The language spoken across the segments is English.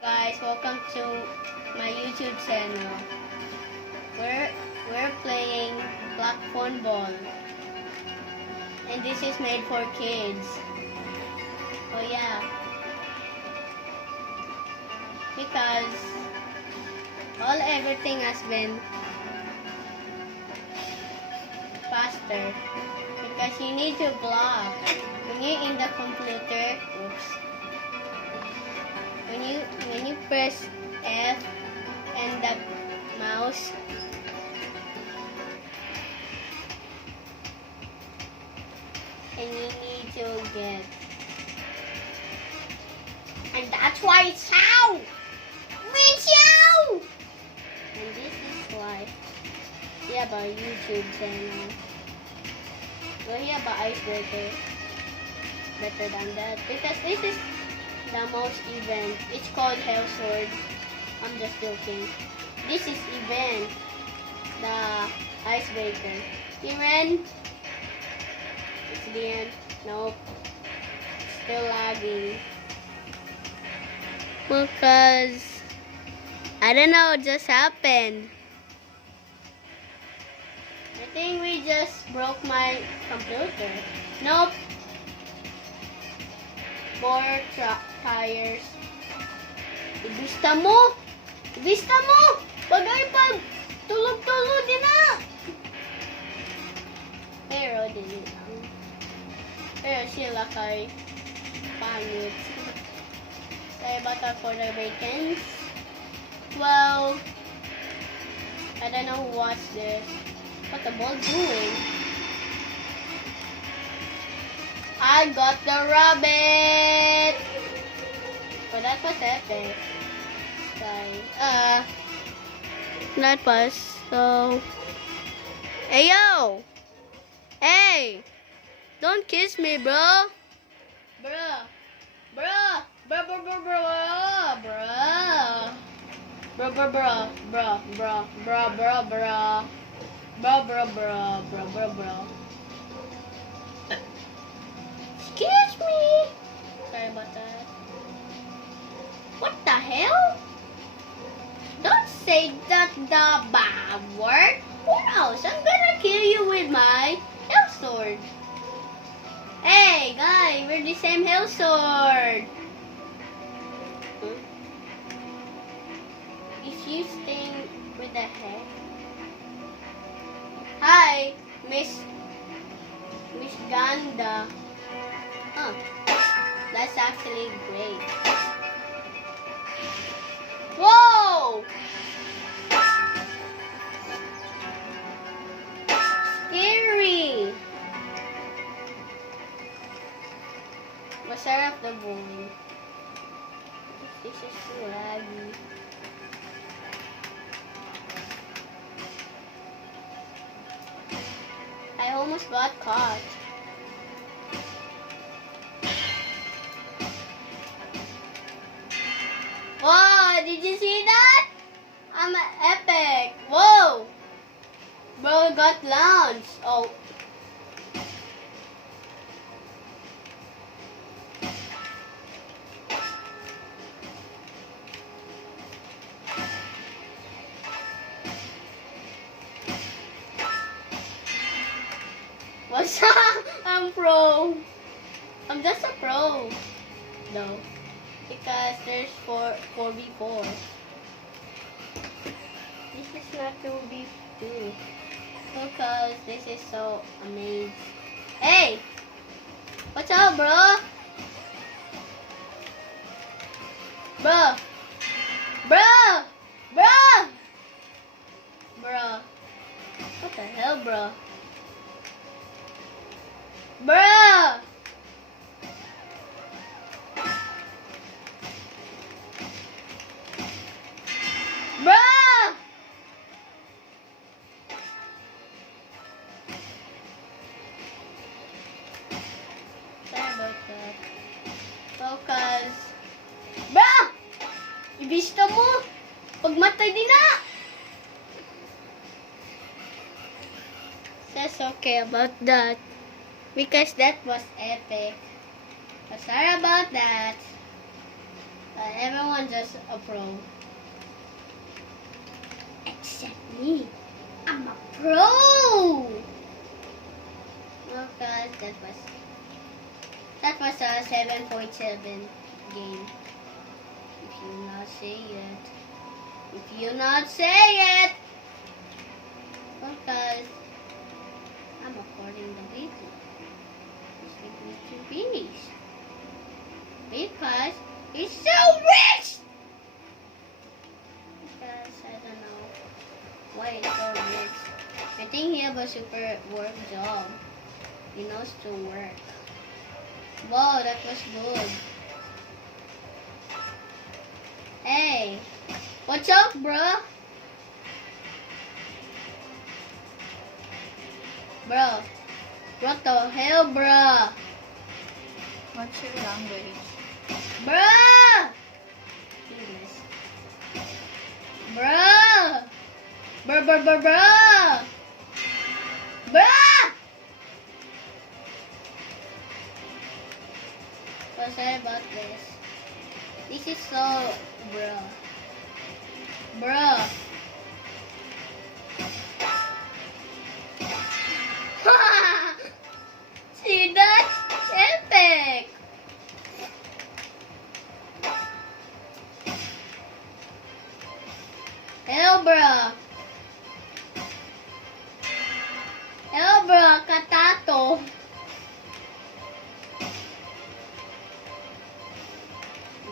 Guys, welcome to my YouTube channel. We're playing Black Phone Ball, and this is made for kids. Oh yeah, because everything has been faster. Because you need to block when you're in the computer. Oops. When you press F and the mouse, and you need to get, and that's why it's how. It's how. And this is why we have a YouTube channel. We have an icebreaker. Better than that, because this is the most event. It's called Hell Sword. I'm just joking. This is event. The icebreaker. Even it's the end. Nope. Still lagging. Because I don't know what just happened. I think we just broke my computer. Nope. More tires. Ibista mo! Ibista mo! Bagay pa! Tulog-tulog din na! Pero din lang. Pero sila kay pangit. Kaya bata for the bacons. Well, I don't know who watched this. What the ball doing? I got the rabbit! Oh, that was epic. That was so... Hey, yo! Hey! Don't kiss me, bro! Bruh! Bruh! Bruh, bruh, bruh, bruh! Bruh! Bruh, bruh, bruh! Bruh, bruh, bruh, bruh, bruh! Bruh, bruh, bruh, bruh, bruh, bruh! Excuse me! Sorry about that. What the hell? Don't say that the bad word, or else I'm gonna kill you with my hell sword. Hey, guy, we're the same hell sword. If you stay with the head. Hi, Miss Ganda. Huh. That's actually great. Whoa! Scary! Masarap the bowling. This is too laggy. I almost got caught. Whoa, did you see that? I'm epic. Whoa. Bro got launched. Oh. What's up? I'm pro. I'm just a pro. No. Because there's 4v4. This is not 2v2. Because this is so amazing. Hey! What's up, bro? Bro! Bro! Bro! Bro. What the hell, bro? Bro! Bruh! Sorry about that. Focus. Bruh! Ibista mo! Pagmatay din na! That's okay about that. Because that was epic. But sorry about that. Everyone's just a pro. Except me. I'm a pro! Well guys, that was a 7.7 game. If you not say it. If you not say it! Well guys, I'm recording the video. It's like me to finish. Because he's so rich! Because I don't know why he's so rich. I think he have a super work job. He knows to work. Wow, that was good. Hey, what's up, bro? Bro, what the hell, bro? What's your language? Bruh! English. Bruh! Bruh! Bruh! So sorry about this. This is so... Bruh. Bruh. See, that's epic! Hello, bro. Hello, bro. Katato.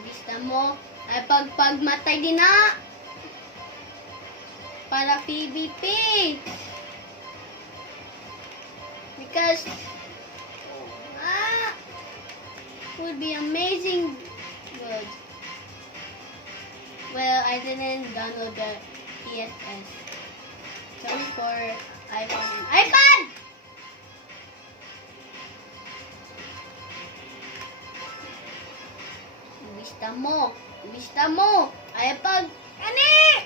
Vista mo ay pagpagmatay din na. Para PvP. Because would be amazing good. Well, I didn't download the PSS. It's only for iPhone and iPad! Vista mo! iPad! Ani!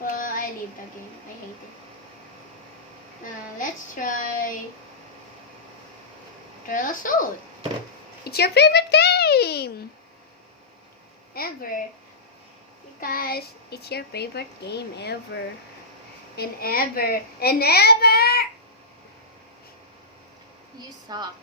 Well, I leave the game. I hate it. Let's try Assault. It's your favorite game ever, because it's your favorite game ever and ever and ever. You suck.